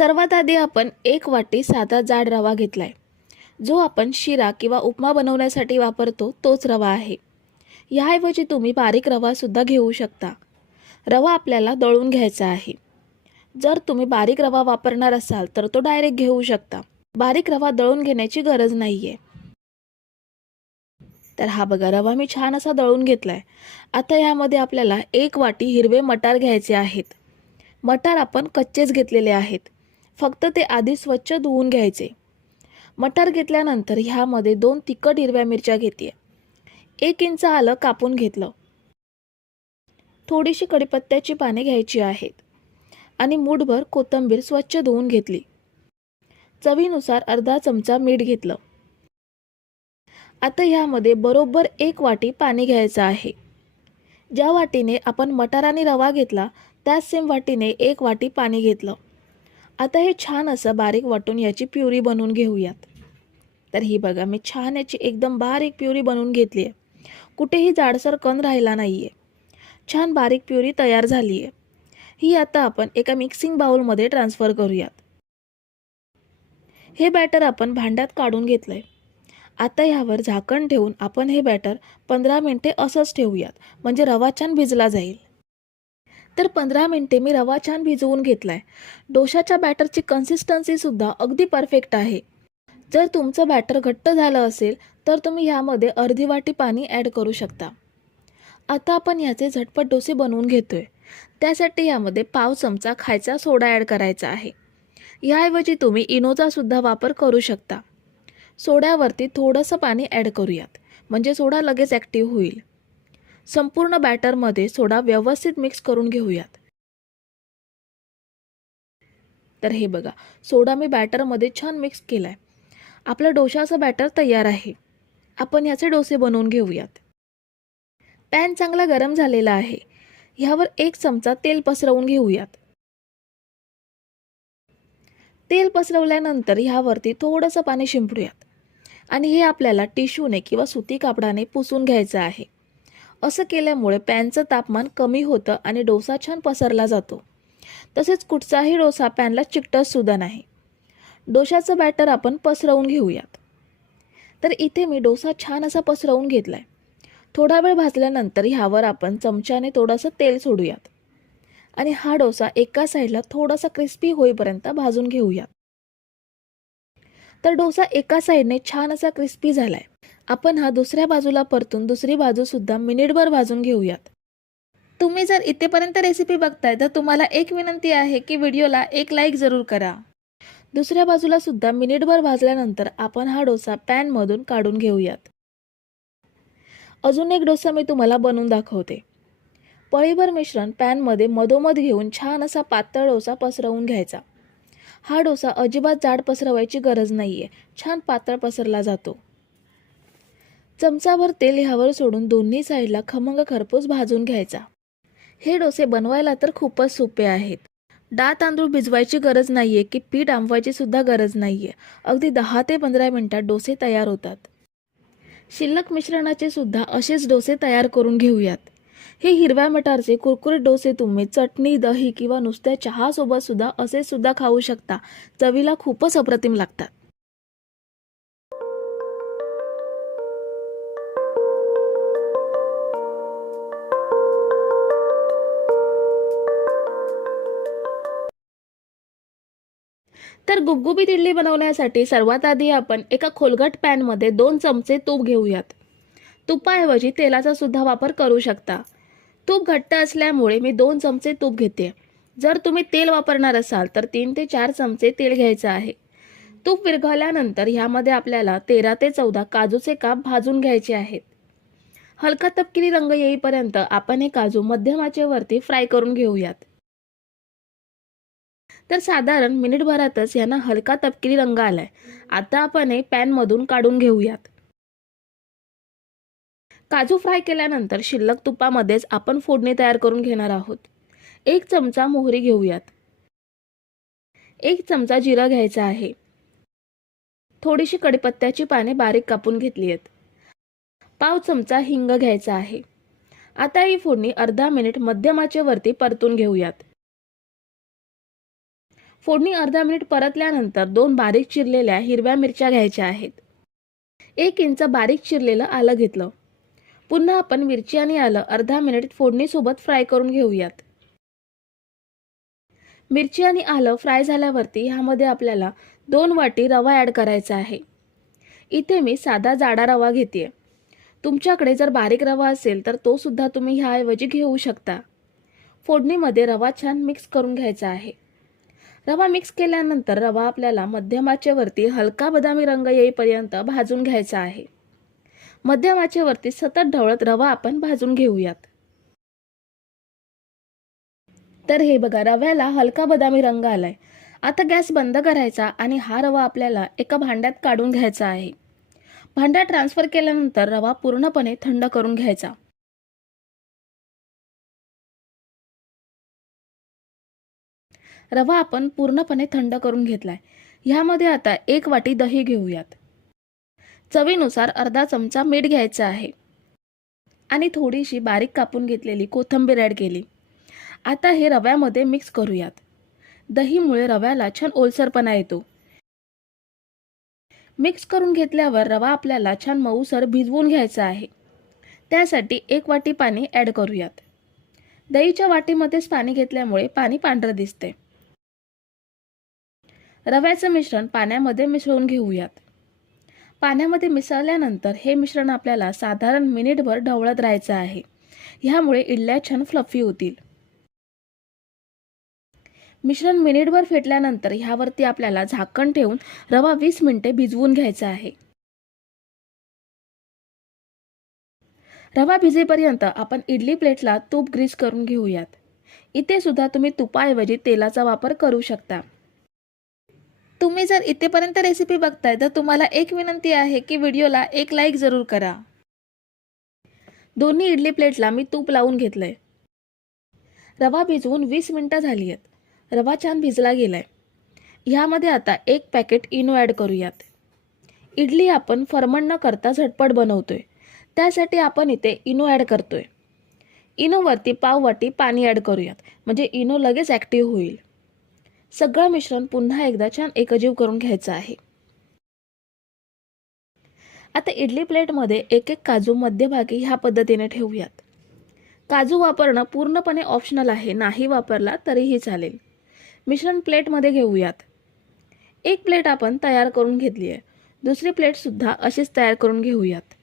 सर्वात आधी आपण एक वाटी साधा जाड रवा घेतलाय, जो आपण शिरा किंवा उपमा बनवण्यासाठी वापरतो तोच रवा आहे. याऐवजी तुम्ही बारीक रवा सुद्धा घेऊ शकता. रवा आपल्याला दळून घ्यायचा आहे. जर तुम्ही बारीक रवा वापरणार असाल तर तो डायरेक्ट घेऊ शकता. बारीक रवा दळून घेण्याची गरज नाहीये. तर हा बघा, रवा मी छान असा दळून घेतलाय. आता यामध्ये आपल्याला एक वाटी हिरवे मटार घ्यायचे आहेत. मटार आपण कच्चेच घेतलेले आहेत. फक्त ते आधी स्वच्छ धुवून घ्यायचे. मटार घेतल्यानंतर ह्यामध्ये 2 तिखट हिरव्या मिरच्या घेते. 1 इंच आलं कापून घेतलं. थोडीशी कढीपत्त्याची पाने घ्यायची आहेत आणि मूठभर कोथिंबीर स्वच्छ धुवून घेतली. चवीनुसार अर्धा चमचा मीठ घेतलं. आता ह्यामध्ये बरोबर 1 वाटी पाणी घ्यायचं आहे. ज्या वाटीने आपण मटार आणि रवा घेतला त्याच सेम वाटीने 1 वाटी पाणी घेतलं. आता हे छान असं बारीक वाटून याची प्युरी बनवून घेऊयात. तर ही बघा, मी छान याची एकदम बारीक प्युरी बनवून घेतली आहे. कुठेही जाडसर कण राहिला नाहीये. छान बारीक प्युरी तयार झाली आहे. ही आता आपण एका मिक्सिंग बाउलमध्ये ट्रान्सफर करूयात. हे बॅटर आपण भांड्यात काढून घेतलंय. आता ह्यावर झाकण ठेवून आपण हे बॅटर 15 मिनिटे असंच ठेवूयात, म्हणजे रवा छान भिजला जाईल. तर 15 मिनिटे मी रवा छान भिजवून घेतलाय. डोशाच्या बॅटरची कन्सिस्टन्सी सुद्धा अगदी परफेक्ट आहे. जर तुमचं बॅटर घट्ट झालं असेल तर तुम्ही ह्यामध्ये अर्धी वाटी पाणी ॲड करू शकता. आता आपण ह्याचे झटपट डोसे बनवून घेतोय. त्यासाठी यामध्ये पाव चमचा खायचा सोडा ॲड करायचा आहे. याऐवजी तुम्ही इनोचा सुद्धा वापर करू शकता. सोड्यावरती थोडंसं पाणी ॲड करूयात, म्हणजे सोडा लगेच ॲक्टिव्ह होईल. संपूर्ण बॅटरमध्ये सोडा व्यवस्थित मिक्स करून घेऊयात. तर हे बघा, सोडा मी बॅटरमध्ये छान मिक्स केलाय. आपलं डोशाचं बॅटर तयार आहे. आपण याचे डोसे बनवून घेऊयात. पॅन चांगला गरम झालेला आहे. ह्यावर 1 चमचा तेल पसरवून घेऊयात. तेल पसरवल्यानंतर ह्यावरती थोडंसं पाणी शिंपडूयात आणि हे आपल्याला टिश्यूने किंवा सुती कापडाने पुसून घ्यायचं आहे. असं केल्यामुळे पॅनचं तापमान कमी होतं आणि डोसा छान पसरला जातो. तसेच कुठचाही डोसा पॅनला चिकटत सुद्धा नाही. डोशाचं बॅटर आपण पसरवून घेऊयात. तर इथे मी डोसा छान असा पसरवून घेतलाय. थोडा वेळ भाजल्यानंतर ह्यावर आपण चमच्याने थोडंसं तेल सोडूयात आणि हा डोसा एका साईडला थोडासा क्रिस्पी होईपर्यंत भाजून घेऊयात. तर डोसा एका साईडने छान असा क्रिस्पी झालाय. आपण हा दुसऱ्या बाजूला परतून दुसरी बाजू सुद्धा मिनिटभर भाजून घेऊयात. तुम्ही जर इथेपर्यंत रेसिपी बघताय तर तुम्हाला एक विनंती आहे की व्हिडिओला एक लाईक जरूर करा. दुसऱ्या बाजूला सुद्धा मिनिटभर भाजल्यानंतर आपण हा डोसा पॅनमधून काढून घेऊयात. अजून एक डोसा मी तुम्हाला बनवून दाखवते. पळीभर मिश्रण पॅनमध्ये मधोमध घेऊन छान असा पातळ डोसा पसरवून घ्यायचा. हा डोसा अजिबात जाड पसरवायची गरज नाहीये. छान पातळ पसरला जातो. चमचाभर तेल ह्यावर सोडून दोन्ही साईडला खमंग खरपूस भाजून घ्यायचा. हे डोसे बनवायला तर खूपच सोपे आहेत. डाळ तांदूळ भिजवायची गरज नाहीये की पीठ आंबवायची सुद्धा गरज नाहीये. अगदी 10 ते 15 मिनिटात डोसे तयार होतात. शिल्लक मिश्रणाचे सुद्धा असेच डोसे तयार करून घेऊयात. हे हिरव्या मटारचे कुरकुरीत डोसे तुम्ही चटणी, दही किंवा नुसत्या चहा सोबत सुद्धा असे सुद्धा खाऊ शकता. चवीला खूपच अप्रतिम लागतात. तर गुबगुबीत इडली बनवण्यासाठी सर्वात आधी आपण एका खोलगट पॅनमध्ये 2 चमचे तूप घेऊयात. तुपाऐवजी तेलाचा सुद्धा वापर करू शकता. तूप घट्ट असल्यामुळे मी 2 चमचे तूप घेते. जर तुम्ही तेल वापरणार असाल तर 3 ते 4 चमचे तेल घ्यायचं आहे. तूप विरघळल्यानंतर ह्यामध्ये आपल्याला 13 ते 14 काजूचे काप भाजून घ्यायचे आहेत. हलका तपकिरी रंग येईपर्यंत आपण हे काजू मध्यम आचेवरती फ्राय करून घेऊयात. तर साधारण मिनिटभरातच यांना हलका तपकिरी रंग आलाय. आता आपण हे पॅनमधून काढून घेऊयात. काजू फ्राय केल्यानंतर शिल्लक तुपामध्येच आपण फोडणी तयार करून घेणार आहोत. 1 चमचा मोहरी घेऊयात. 1 चमचा जिरं घ्यायचा आहे. थोडीशी कढीपत्त्याची पाने बारीक कापून घेतली आहेत. पाव चमचा हिंग घ्यायचा आहे. आता ही फोडणी अर्धा मिनिट मध्यम आचेवरती परतून घेऊयात. फोडणी अर्धा मिनिट परतल्यानंतर 2 बारीक चिरलेल्या हिरव्या मिरच्या घ्यायच्या आहेत. 1 इंच बारीक चिरलेलं आलं घेतलं. पुन्हा आपण मिरची आणि आलं अर्धा मिनिट फोडणीसोबत फ्राय करून घेऊयात. मिरची आणि आलं फ्राय झाल्यावरती ह्यामध्ये आपल्याला 2 वाटी रवा ॲड करायचा आहे. इथे मी साधा जाडा रवा घेते. तुमच्याकडे जर बारीक रवा असेल तर तो सुद्धा तुम्ही ह्याऐवजी घेऊ शकता. फोडणीमध्ये रवा छान मिक्स करून घ्यायचा आहे. रवा मिक्स केल्यानंतर रवा आपल्याला मध्यम आचेवरती हलका बदामी रंग येईपर्यंत भाजून घ्यायचा आहे. मध्यम आचेवरती सतत ढवळत रवा आपण भाजून घेऊयात. तर हे बघा, रव्याला हलका बदामी रंग आलाय. आता गॅस बंद करायचा आणि हा रवा आपल्याला एका भांड्यात काढून घ्यायचा आहे. भांड्यात ट्रान्सफर केल्यानंतर रवा पूर्णपणे थंड करून घ्यायचा. रवा आपण पूर्णपणे थंड करून घेतलाय. ह्यामध्ये आता 1 वाटी दही घेऊयात. चवीनुसार अर्धा चमचा मीठ घ्यायचं आहे आणि थोडीशी बारीक कापून घेतलेली कोथिंबीर ॲड केली. आता हे रव्यामध्ये मिक्स करूयात. दहीमुळे रव्याला छान ओलसरपणा येतो. मिक्स करून घेतल्यावर रवा आपल्याला छान मऊसर भिजवून घ्यायचा आहे. त्यासाठी 1 वाटी पाणी ॲड करूयात. दहीच्या वाटीमध्येच पाणी घेतल्यामुळे पाणी पांढरं दिसते. रव्याचं मिश्रण पाण्यामध्ये मिसळून घेऊयात. पाण्यामध्ये मिसळल्यानंतर हे मिश्रण आपल्याला साधारण मिनिटभर ढवळत राहायचं आहे. ह्यामुळे इडल्या छान फ्लफी होतील. मिश्रण मिनिटभर फेटल्यानंतर ह्यावरती आपल्याला झाकण ठेवून रवा 20 मिनिटे भिजवून घ्यायचा आहे. रवा भिजेपर्यंत आपण इडली प्लेटला तूप ग्रीस करून घेऊयात. इथे सुद्धा तुम्ही तुपाऐवजी तेलाचा वापर करू शकता. तुम्ही जर इथेपर्यंत रेसिपी बघताय तर तुम्हाला एक विनंती आहे की व्हिडिओला एक लाईक जरूर करा. दोन्ही इडली प्लेटला मी तूप लावून घेतलंय. रवा भिजवून 20 मिनिटं झाली आहेत. रवा छान भिजला गेलाय. ह्यामध्ये आता 1 पॅकेट इनो ॲड करूयात. इडली आपण फर्मंट न करता झटपट बनवतोय, त्यासाठी आपण इथे इनो ॲड करतोय. इनोवरती पाव वाटी पाणी ॲड करूयात, म्हणजे इनो लगेच ॲक्टिव्ह होईल. सगळं मिश्रण पुन्हा एकदा छान एकजीव करून घ्यायचं आहे. आता इडली प्लेटमध्ये 1-1 काजू मध्यभागी ह्या पद्धतीने ठेवूयात. काजू वापरणं पूर्णपणे ऑप्शनल आहे, नाही वापरला तरीही चालेल. मिश्रण प्लेटमध्ये घेऊयात. 1 प्लेट आपण तयार करून घेतली आहे. दुसरी प्लेट सुद्धा अशीच तयार करून घेऊयात.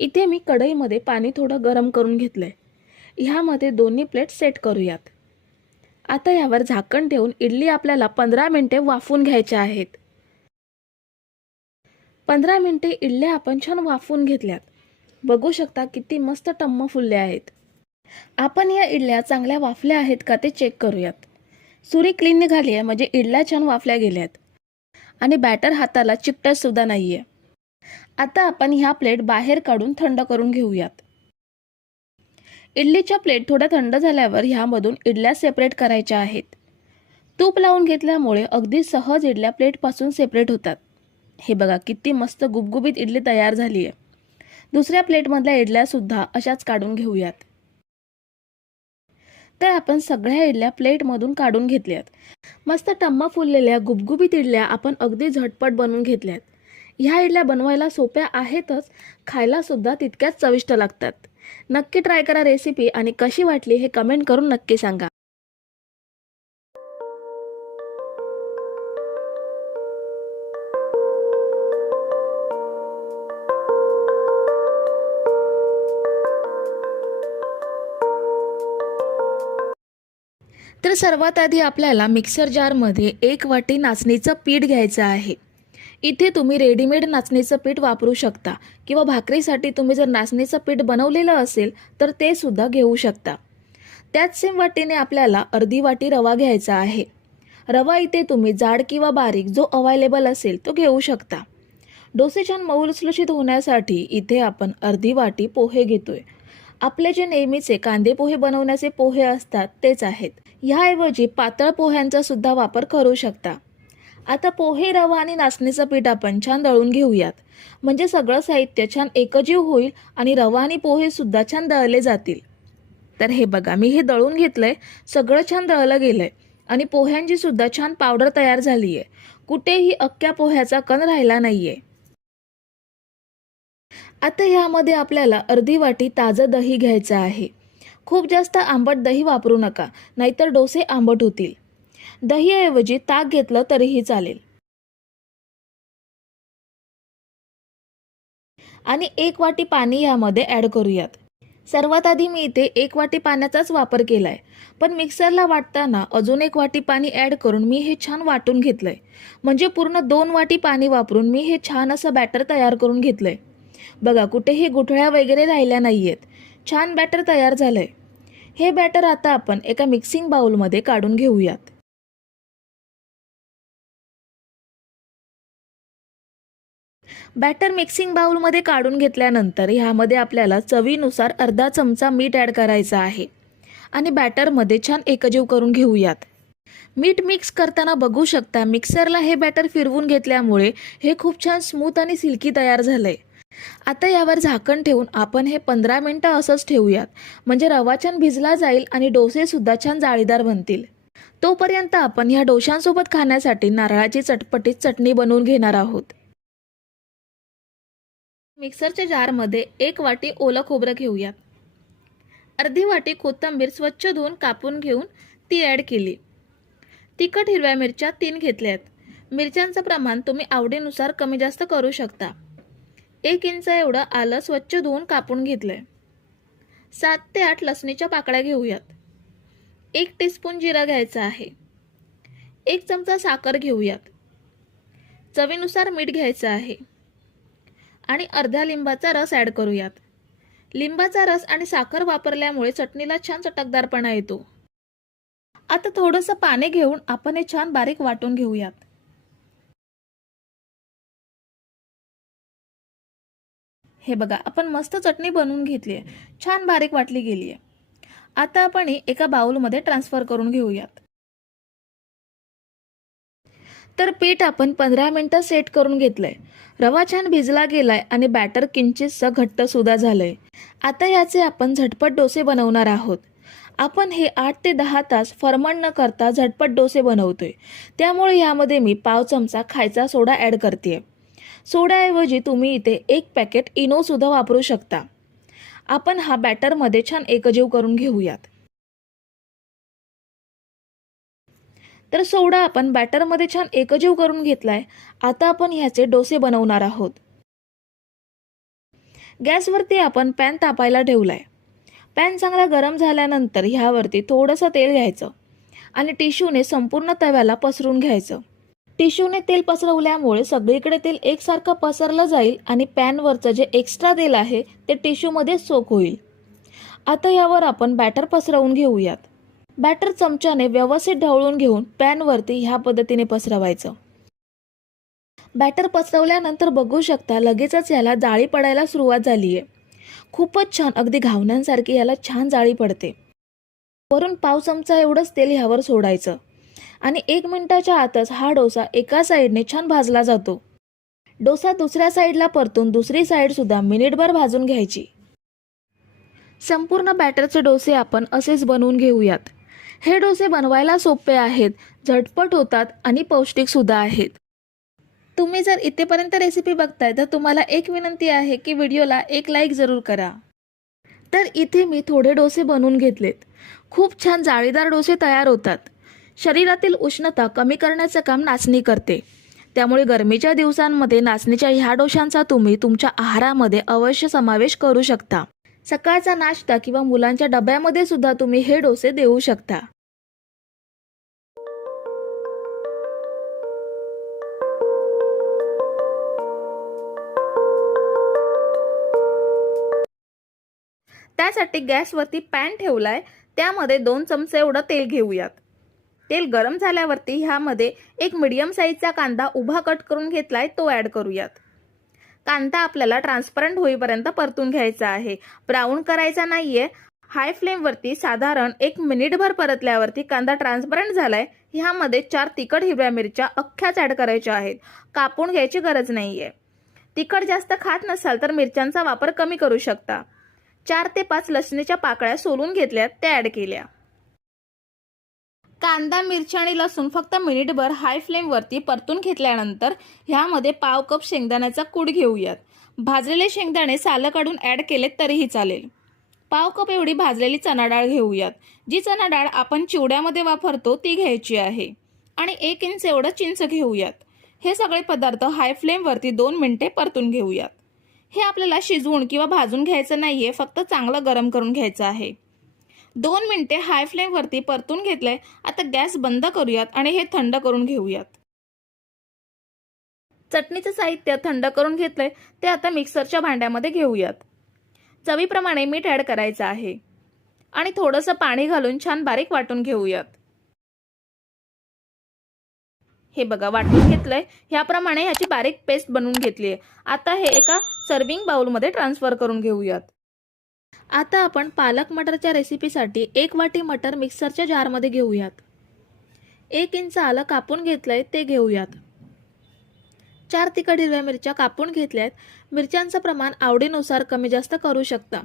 इथे मी कढईमध्ये पाणी थोडं गरम करून घेतलंय. ह्यामध्ये दोन्ही प्लेट सेट करूयात. आता यावर झाकण ठेवून इडली आपल्याला 15 मिनिटे वाफवून घ्यायच्या आहेत. 15 मिनिटे इडल्या आपण छान वाफवून घेतल्यात. बघू शकता किती मस्त टम्म फुलल्या आहेत. आपण या इडल्या चांगल्या वाफल्या आहेत का ते चेक करूयात. सुरी क्लीन निघाली आहे, म्हणजे इडल्या छान वाफल्या गेल्यात आणि बॅटर हाताला चिकटत सुद्धा नाहीये. आता आपण ह्या प्लेट बाहेर काढून थंड करून घेऊयात. इडलीच्या प्लेट थोड्या थंड झाल्यावर ह्यामधून इडल्या सेपरेट करायच्या आहेत. तूप लावून घेतल्यामुळे अगदी सहज इडल्या प्लेटपासून सेपरेट होतात. हे बघा किती मस्त गुबगुबीत इडली तयार झाली आहे. दुसऱ्या प्लेटमधल्या इडल्या सुद्धा अशाच काढून घेऊयात. तर आपण सगळ्या इडल्या प्लेटमधून काढून घेतल्यात. मस्त टम्मा फुललेल्या गुबगुबीत इडल्या आपण अगदी झटपट बनवून घेतल्यात. ह्या इडल्या बनवायला सोप्या आहेतच, खायला सुद्धा तितक्याच चविष्ट लागतात. नक्की ट्राय करा रेसिपी आणि कशी वाटली हे कमेंट करून नक्की सांगा. तर सर्वात आधी आपल्याला मिक्सर जारमध्ये 1 वाटी नाचणीचं पीठ घ्यायचं आहे. इथे तुम्ही रेडीमेड नाचणीचं पीठ वापरू शकता किंवा भाकरीसाठी तुम्ही जर नाचणीचं पीठ बनवलेलं असेल तर ते सुद्धा घेऊ शकता. त्याच सेम वाटीने आपल्याला अर्धी वाटी रवा घ्यायचा आहे. रवा इथे तुम्ही जाड किंवा बारीक जो अवेलेबल असेल तो घेऊ शकता. डोसे छान मऊ लुसलुशीत होण्यासाठी इथे आपण अर्धी वाटी पोहे घेतोय. आपले जे नेहमीचे कांदे पोहे बनवण्याचे पोहे असतात तेच आहेत. ह्याऐवजी पातळ पोह्यांचा सुद्धा वापर करू शकता. आता पोहे, रवा आणि नाचणीचं पीठ आपण छान दळून घेऊयात, म्हणजे सगळं साहित्य छान एकजीव होईल आणि रवा आणि पोहे सुद्धा छान दळले जातील. तर हे बघा, मी हे दळून घेतलंय. सगळं छान दळलं गेलंय. आणि पोह्यांची सुद्धा छान पावडर तयार झाली आहे. कुठेही अख्ख्या पोह्याचा कण राहिला नाहीये. आता यामध्ये आपल्याला अर्धी वाटी ताजं दही घ्यायचं आहे. खूप जास्त आंबट दही वापरू नका, नाहीतर डोसे आंबट होतील. दहीऐवजी ताक घेतलं तरीही चालेल. आणि 1 वाटी पाणी यामध्ये ॲड करूयात. सर्वात आधी मी इथे 1 वाटी पाण्याचाच वापर केलाय, पण मिक्सरला वाटताना अजून 1 वाटी पाणी ॲड करून मी हे छान वाटून घेतलंय. म्हणजे पूर्ण 2 वाटी पाणी वापरून मी हे छान असं बॅटर तयार करून घेतलंय. बघा, कुठेही गुठळ्या वगैरे राहिल्या नाहीयेत. छान बॅटर तयार झालंय. हे बॅटर आता आपण एका मिक्सिंग बाउलमध्ये काढून घेऊयात. बॅटर मिक्सिंग बाउलमध्ये काढून घेतल्यानंतर ह्यामध्ये आपल्याला चवीनुसार अर्धा चमचा मीठ ॲड करायचं आहे आणि बॅटरमध्ये छान एकजीव करून घेऊयात. मीठ मिक्स करताना बघू शकता, मिक्सरला हे बॅटर फिरवून घेतल्यामुळे हे खूप छान स्मूथ आणि सिल्की तयार झालंय. आता यावर झाकण ठेवून आपण हे 15 मिनिटं असंच ठेवूयात. म्हणजे रवा छान भिजला जाईल आणि डोसे सुद्धा छान जाळीदार बनतील. तोपर्यंत आपण ह्या डोशांसोबत खाण्यासाठी नारळाची चटपटीत चटणी बनवून घेणार आहोत. मिक्सरच्या जारमध्ये 1 वाटी ओलं खोबरं घेऊयात. अर्धी वाटी कोथिंबीर स्वच्छ धुवून कापून घेऊन ती ॲड केली. तिखट हिरव्या मिरच्या 3 घेतल्यात. मिरच्यांचं प्रमाण तुम्ही आवडीनुसार कमी जास्त करू शकता. 1 इंच एवढं आलं स्वच्छ धुवून कापून घेतलंय. 7 ते 8 लसणीच्या पाकळ्या घेऊयात. 1 टीस्पून जिरं घ्यायचं आहे. 1 चमचा साखर घेऊयात. चवीनुसार मीठ घ्यायचं आहे आणि अर्ध्या लिंबाचा रस ॲड करूयात. लिंबाचा रस आणि साखर वापरल्यामुळे चटणीला छान चटकदारपणा येतो. आता थोडंसं पाणी घेऊन आपण हे छान बारीक वाटून घेऊयात. हे बघा, आपण मस्त चटणी बनवून घेतली आहे. छान बारीक वाटली गेली आहे. आता आपण ही एका बाउलमध्ये ट्रान्सफर करून घेऊयात. तर पीठ आपण 15 मिनिटं सेट करून घेतलंय. रवा छान भिजला गेलाय आणि बॅटर किंचितसं घट्ट सुद्धा झालंय. आता याचे आपण झटपट डोसे बनवणार आहोत. आपण हे 8 ते 10 तास फर्मंट न करता झटपट डोसे बनवतोय. त्यामुळे यामध्ये मी पाव चमचा खायचा सोडा ॲड करते. सोड्याऐवजी तुम्ही इथे 1 पॅकेट इनो सुद्धा वापरू शकता. आपण हा बॅटरमध्ये छान एकजीव करून घेऊयात. तर सोडा आपण बॅटरमध्ये छान एकजीव करून घेतलाय. आता आपण ह्याचे डोसे बनवणार आहोत. गॅसवरती आपण पॅन तापायला ठेवलाय. पॅन चांगला गरम झाल्यानंतर ह्यावरती थोडंसं तेल घ्यायचं आणि टिश्यूने संपूर्ण तव्याला पसरून घ्यायचं. टिश्यूने तेल पसरवल्यामुळे सगळीकडे तेल एकसारखं पसरलं जाईल आणि पॅनवरचं जे एक्स्ट्रा तेल आहे ते टिश्यूमध्ये सोक होईल. आता यावर आपण बॅटर पसरवून घेऊयात. बॅटर चमच्याने व्यवस्थित ढवळून घेऊन पॅनवरती ह्या पद्धतीने पसरवायचं. बॅटर पसरवल्यानंतर बघू शकता, लगेचच याला जाळी पडायला सुरुवात झाली आहे. खूपच छान, अगदी घावण्यांसारखी याला छान जाळी पडते. वरून पाव चमचा एवढंच तेल ह्यावर सोडायचं आणि 1 मिनिटाच्या आतच हा डोसा एका साईडने छान भाजला जातो. डोसा दुसऱ्या साईडला परतून दुसरी साईड सुद्धा मिनिटभर भाजून घ्यायची. संपूर्ण बॅटरचे डोसे आपण असेच बनवून घेऊयात. हे डोसे बनवायला सोपे आहेत, झटपट होतात आणि पौष्टिक सुद्धा आहेत. तुम्ही जर इथेपर्यंत रेसिपी बघताय तर तुम्हाला एक विनंती आहे की व्हिडिओला एक लाईक जरूर करा. तर इथे मी थोडे डोसे बनवून घेतलेत. खूप छान जाळीदार डोसे तयार होतात. शरीरातील उष्णता कमी करण्याचं काम नाचणी करते. त्यामुळे गरमीच्या दिवसांमध्ये नाचणीच्या ह्या डोशांचा तुम्ही तुमच्या आहारामध्ये अवश्य समावेश करू शकता. सकाळचा नाश्ता किंवा मुलांच्या डब्यामध्ये सुद्धा तुम्ही हे डोसे देऊ शकता. त्यासाठी गॅसवरती पॅन ठेवलाय. त्यामध्ये 2 चमचे एवढं तेल घेऊयात. तेल गरम झाल्यावरती ह्यामध्ये एक मीडियम साईजचा कांदा उभा कट करून घेतलाय, तो ॲड करूयात. कांदा आपल्याला ट्रान्सपरंट होईपर्यंत परतून घ्यायचा आहे. ब्राऊन करायचा नाहीये. हाय फ्लेमवरती साधारण 1 मिनिटभर परतल्यावरती कांदा ट्रान्सपरंट झालाय. ह्यामध्ये 4 तिखट हिरव्या मिरच्या अख्ख्याच ॲड करायच्या आहेत. कापून घ्यायची गरज नाहीये. तिखट जास्त खात नसाल तर मिरच्यांचा वापर कमी करू शकता. 4 ते 5 लसणीच्या पाकळ्या सोलून घेतल्यात, त्या ॲड केल्या. कांदा, मिरची आणि लसूण फक्त मिनिटभर हाय फ्लेमवरती परतून घेतल्यानंतर ह्यामध्ये पाव कप शेंगदाण्याचा कूट घेऊयात. भाजलेले शेंगदाणे सालं काढून ॲड केले तरीही चालेल. पाव कप एवढी भाजलेली चणा डाळ घेऊयात. जी चणा डाळ आपण चिवड्यामध्ये वापरतो ती घ्यायची आहे. आणि 1 इंच एवढं चिंच घेऊयात. हे सगळे पदार्थ हाय फ्लेमवरती 2 मिनिटे परतून घेऊयात. हे आपल्याला शिजवून किंवा भाजून घ्यायचं नाहीये, फक्त चांगलं गरम करून घ्यायचं आहे. 2 मिनिटे हाय फ्लेमवरती परतून घेतलंय. आता गॅस बंद करूयात आणि हे थंड करून घेऊयात. चटणीचं साहित्य थंड करून घेतलंय ते आता मिक्सरच्या भांड्यामध्ये घेऊयात. चवीप्रमाणे मीठ ॲड करायचं आहे आणि थोडंसं पाणी घालून छान बारीक वाटून घेऊयात. हे बघा वाटून घेतलंय. ह्याप्रमाणे ह्याची बारीक पेस्ट बनवून घेतली आहे. आता हे एका सर्विंग बाउलमध्ये ट्रान्सफर करून घेऊयात. आता आपण पालक मटरच्या रेसिपीसाठी 1 वाटी मटर मिक्सरच्या जारमध्ये घेऊयात. 1 इंच आलं कापून घेतलंय ते घेऊयात. 4 तिखट हिरव्या मिरच्या कापून घेतल्यात. मिरच्यांचं प्रमाण आवडीनुसार कमी जास्त करू शकता.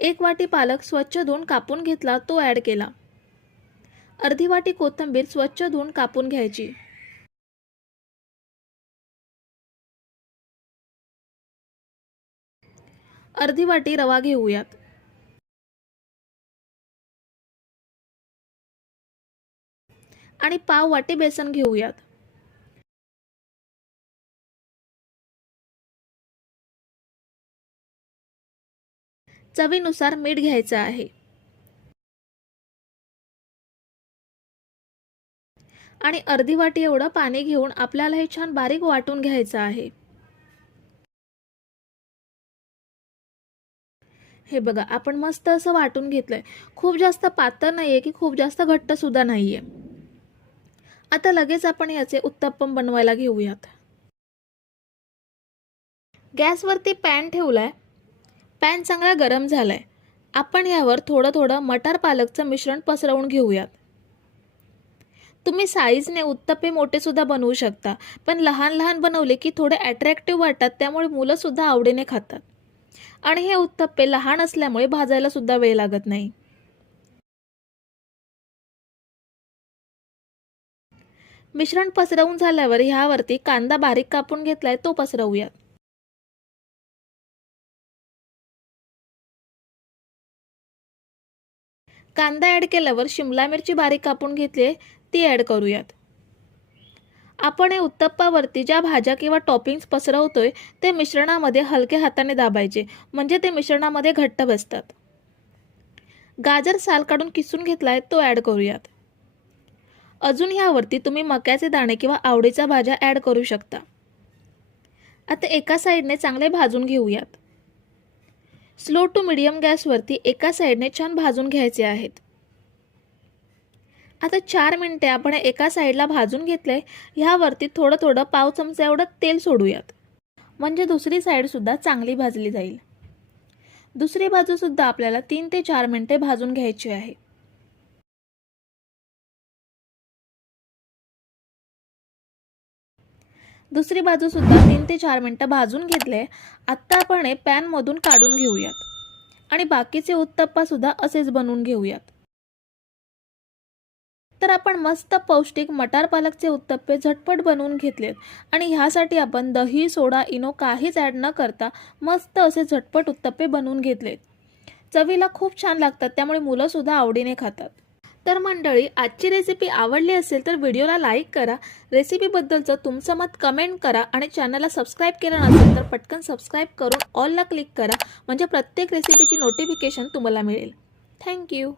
1 वाटी पालक स्वच्छ धुवून कापून घेतला तो ॲड केला. अर्धी वाटी कोथिंबीर स्वच्छ धुवून कापून घ्यायची. अर्धी वाटी रवा घेऊयात. आणि पाव वाटी बेसन घेऊयात. चवीनुसार मीठ घ्यायचं आहे. आणि अर्धी वाटी एवढं पाणी घेऊन आपल्याला हे छान बारीक वाटून घ्यायचं आहे. हे बघा आपण मस्त असं वाटून घेतलंय. खूप जास्त पातळ नाहीये की खूप जास्त घट्ट सुद्धा नाहीये. आता लगेच आपण याचे उत्तप्पम बनवायला घेऊयात. गॅसवरती पॅन ठेवलाय. पॅन चांगला गरम झालाय. आपण यावर थोडं थोडं मटार पालकचं मिश्रण पसरवून घेऊयात. तुम्ही साईजने उत्तप्पे मोठे सुद्धा बनवू शकता, पण लहान लहान बनवले की थोडे अट्रॅक्टिव्ह वाटतात, त्यामुळे मुलं सुद्धा आवडीने खातात. आणि हे उत्तप्पे लहान असल्यामुळे भाजायला सुद्धा वेळ लागत नाही. मिश्रण पसरवून झाल्यावर ह्यावरती कांदा बारीक कापून घेतलाय तो पसरवूयात. कांदा ॲड केल्यावर शिमला मिरची बारीक कापून घेतली ती ॲड करूयात. आपण हे उत्तप्पावरती ज्या भाज्या किंवा टॉपिंग्स पसरवतोय ते मिश्रणामध्ये हलक्या हाताने दाबायचे, म्हणजे ते मिश्रणामध्ये घट्ट बसतात. गाजर साल काढून किसून घेतलाय तो ॲड करूयात. अजून ह्यावरती तुम्ही मक्याचे दाणे किंवा आवडीच्या भाज्या ॲड करू शकता. आता एका साईडने चांगले भाजून घेऊयात. स्लो टू मीडियम गॅसवरती एका साईडने छान भाजून घ्यायचे आहेत. आता 4 मिनिटे आपण एका साईडला भाजून घेतले. ह्यावरती थोडं थोडं पाव चमचा एवढं तेल सोडूयात, म्हणजे दुसरी साईड सुद्धा चांगली भाजली जाईल. दुसरी बाजू सुद्धा आपल्याला 3 ते 4 मिनिटे भाजून घ्यायची आहे. दुसरी बाजू सुद्धा 3 ते 4 मिनिटं भाजून घेतले. आता आपण हे पॅन मधून काढून घेऊयात आणि बाकीचे उत्तप्पा सुद्धा असेच बनवून घेऊयात. तर आपण मस्त पौष्टिक मटार पालकचे उत्तप्पे झटपट बनवून घेतलेत. आणि ह्यासाठी आपण दही, सोडा, इनो काहीच ॲड न करता मस्त असे झटपट उत्तप्पे बनवून घेतलेत. चवीला खूप छान लागतात, त्यामुळे मुलं सुद्धा आवडीने खातात. तर मंडळी, आजची रेसिपी आवडली असेल तर व्हिडिओला लाईक करा. रेसिपीबद्दलचं तुमचं मत कमेंट करा आणि चॅनलला सबस्क्राईब केलं नसेल तर पटकन सबस्क्राईब करून ऑलला क्लिक करा, म्हणजे प्रत्येक रेसिपीची नोटिफिकेशन तुम्हाला मिळेल. थँक्यू.